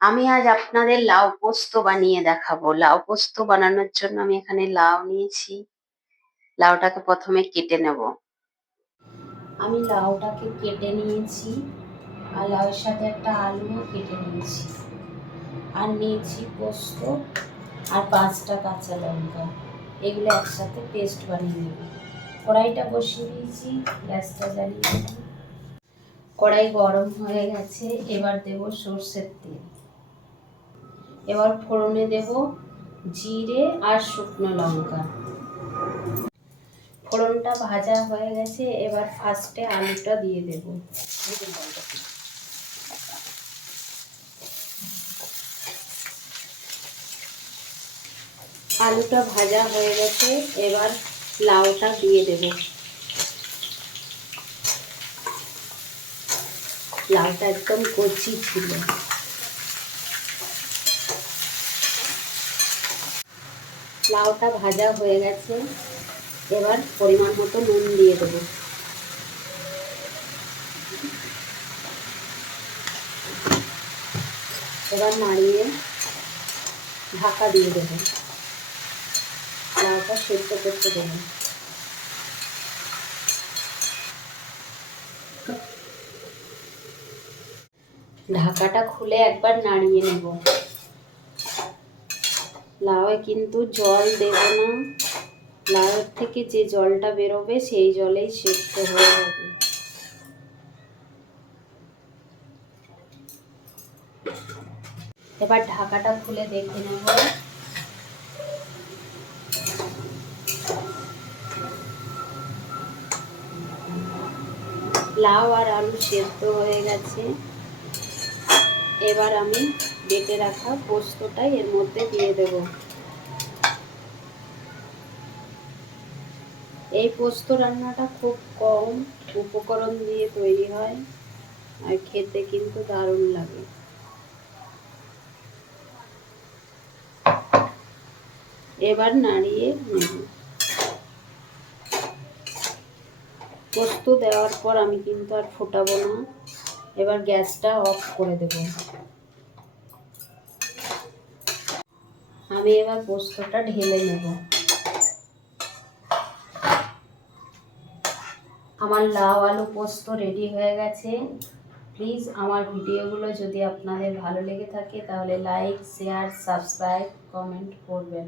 আমি আজ আপনাদের লাউ পোস্ত বানিয়ে দেখাবো। লাউ পোস্ত বানানোর জন্য আমি এখানে লাউ নিয়েছি। লাউটাকে প্রথমে কেটে নেব। আমি লাউটাকে কেটে নিয়েছি আর লাউয়ের সাথে একটা আলুও কেটে নিয়েছি। আর নিয়েছি পোস্ত আর 5টা কাঁচা লঙ্কা। এগুলো একসাথে পেস্ট বানিয়ে নেব। কড়াইটা বসিয়ে দিয়েছি, গ্যাসটা জ্বালিয়ে দেব। কড়াই গরম হয়ে গেছে, এবার দেব সর্ষের তেল। এবার ফোড়নে দেব জিরে আর শুকনো লঙ্কা। ফোড়নটা ভাজা হয়ে গেছে, এবার ফার্স্টে আলুটা দিয়ে দেব। আলুটা ভাজা হয়ে গেছে, এবার লাউটা দিয়ে দেব। লাউটা একদম কচি ছিল। লাউটা ভাজা হয়ে গেছে, এবার পরিমাণ মতো নুন দিয়ে দেব। এবার নাড়িয়ে ঢাকা দিয়ে দেব। লাউটা সেদ্ধ করতে দেব। ঢাকাটা খুলে একবার নাড়িয়ে নেব। লাউয়ে কিন্তু জল দেব না, লাউয়ের থেকে যে জলটা বেরোবে সেই জলেই সেদ্ধ হয়ে যাবে। এবার ঢাকাটা খুলে দেখে নেব। লাউ আর আলু সেদ্ধ হয়ে গেছে। এবার আমি বেটে রাখা পোস্তটাই এর মধ্যে দিয়ে দেব। এই পোস্ত রান্নাটা খুব কম উপকরণ দিয়ে তৈরি হয় আর খেতে কিন্তু দারুণ লাগে। এবার নাড়িয়ে নেব। পোস্ত দেওয়ার পর আমি কিন্তু আর ফোটাবো না। এবার গ্যাসটা অফ করে দেব। আমি এবার পোস্তটা ঢেলে নেব। আমার লাউ আলু পোস্ত রেডি হয়ে গেছে। প্লিজ আমার ভিডিওগুলো যদি আপনাদের ভালো লেগে থাকে তাহলে লাইক, শেয়ার, সাবস্ক্রাইব, কমেন্ট করবেন।